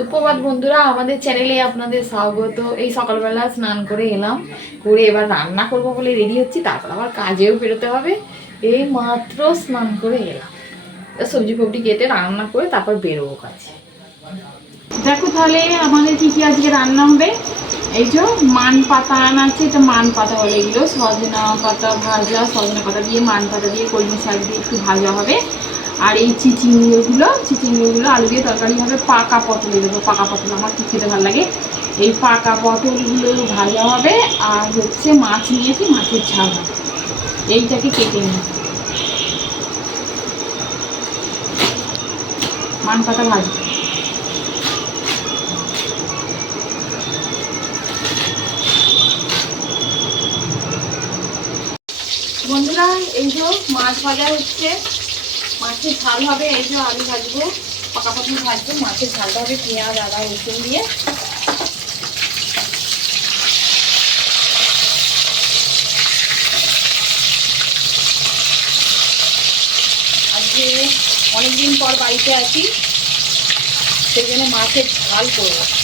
সুপ্রভাত বন্ধুরা, আমাদের চ্যানেলে আপনাদের স্বাগত। এই সকালবেলা স্নান করে এলাম, করে এবার রান্না করব বলে রেডি হচ্ছি, তারপর আবার কাজেও বেরোতে হবে। এই মাত্র স্নান করে এলাম। সবজি ফবজি কেটে রান্না করে তারপর বেরোবো কাজে। দেখো তাহলে আমাদের কি কি আজকে রান্না হবে? এই যে মান পাতা আনা আছে, এটা মান পাতা বলে এগুলো। সজনা পাতা ভাজা, সজনা পাতা দিয়ে মান পাতা দিয়ে কলমি শাক দিয়ে একটু ভাজা হবে। আর এই চিচিঙ্গুলো চিচিঙ্গুলো আলু দিয়ে তরকারি হবে পাকা পটল। দেবো পাকা পটল আমার কি খেতে ভালো লাগে। এই পাকা পটলগুলো ভাজা হবে আর হচ্ছে মাছ নিয়েছি, মাছের ঝাল এইটাকে কেটে নিই মান পাতা ভাজা। বন্ধুরা, এই যে মাছ ভাজা হচ্ছে। মাছের ঝাল হবে, এই যে আলু ভাজবো, পাকা পাকা ভাজবো, মাছের ঝালটা হবে পেঁয়াজ, আদা, রসুন দিয়ে। আজকে অনেকদিন পর বাড়িতে আছি সেই জন্য মাছের ঝাল করব।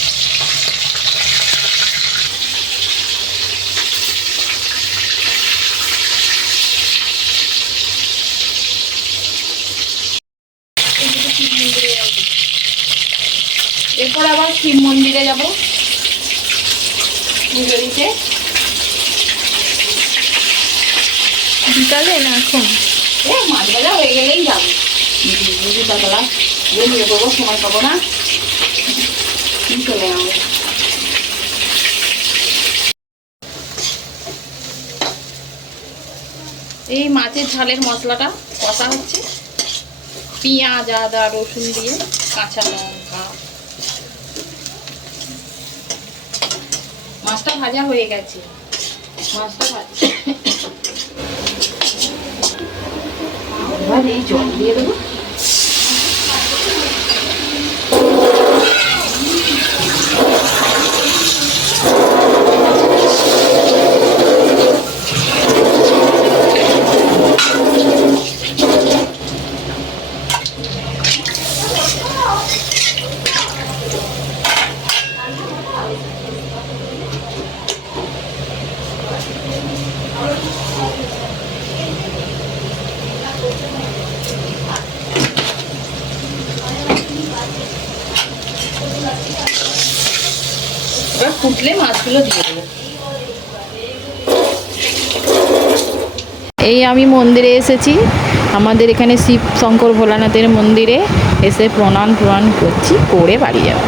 এরপর আবার শিব মন্দিরে যাব। পুজো দিতে বিকালে না এখন? এ মাছ হয়ে গেলেই যাব। সকালা বেরিয়ে করব সময় পাবো না। চলে যাব এই মাছের ঝালের মশলাটা কষা হচ্ছে। পেঁয়াজ আদা রসুন দিয়ে কাঁচা লঙ্কা। মাছটা ভাজা হয়ে গেছে। মাছটা ভাজা। জল দিয়ে দেবো। এবার ফুটলে মাছগুলো দিয়ে দেবো। এই আমি মন্দিরে এসেছি। আমাদের এখানে শিব শঙ্কর ভোলানাথের মন্দিরে এসে প্রণাম প্রণাম করছি, করে বাড়ি যাব।